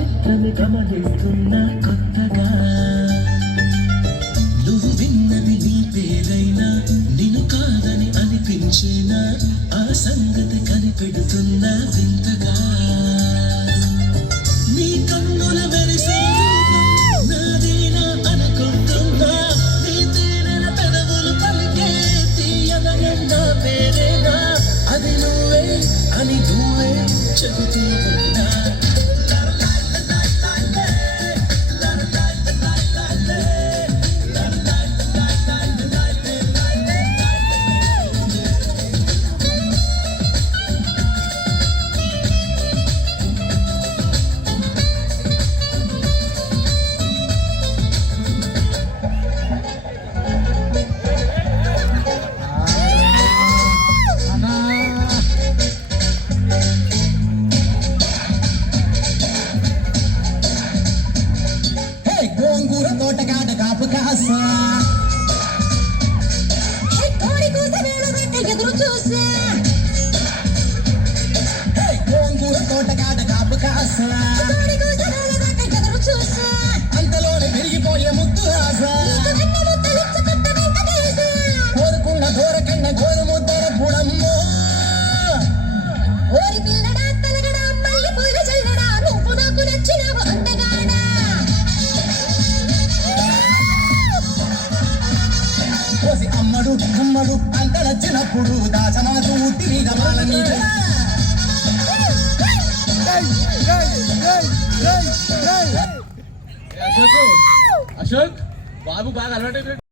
చిత్రమే గమనిస్తున్నా కొత్తగా నువ్వు విన్నది నీ పేరైనా నిన్ను కాదని అనిపించేనా ఆ సంగతి కనిపెడుతున్నా వింతగా నీ కన్నుల మెరిసే నాదేనా అనుకుంటున్నా నీ తేనెల పెదవులు పలికే తీయదనన్నా పేరేనా అది నువ్వే అని నువ్వే చెబుతూ ఉన్నా తోటగాడ కాపు కాసా కోడి కూత వేళగట్ట ఎదురు చూసా గోంగూర తోటగాడ కాపు కాసా కోడి కూత వేళగట్ట ఎదురు చూసా అంతలోనే పెరిగిపోయే ముద్దు రాసా కోరుకున్న దూరకన్న గోరు ముద్దర పుడమ్మో ఓరి పిల్లడా తలగడా మళ్ళీ పూల చల్లడా నువ్వు నాకు నచ్చినావు అందగాడా అమ్మడు అమ్మడు అంత నచ్చినప్పుడు దాచమాసు ఉట్టి మీద మాలని అశోక్ బాబు బాగా అలవాటు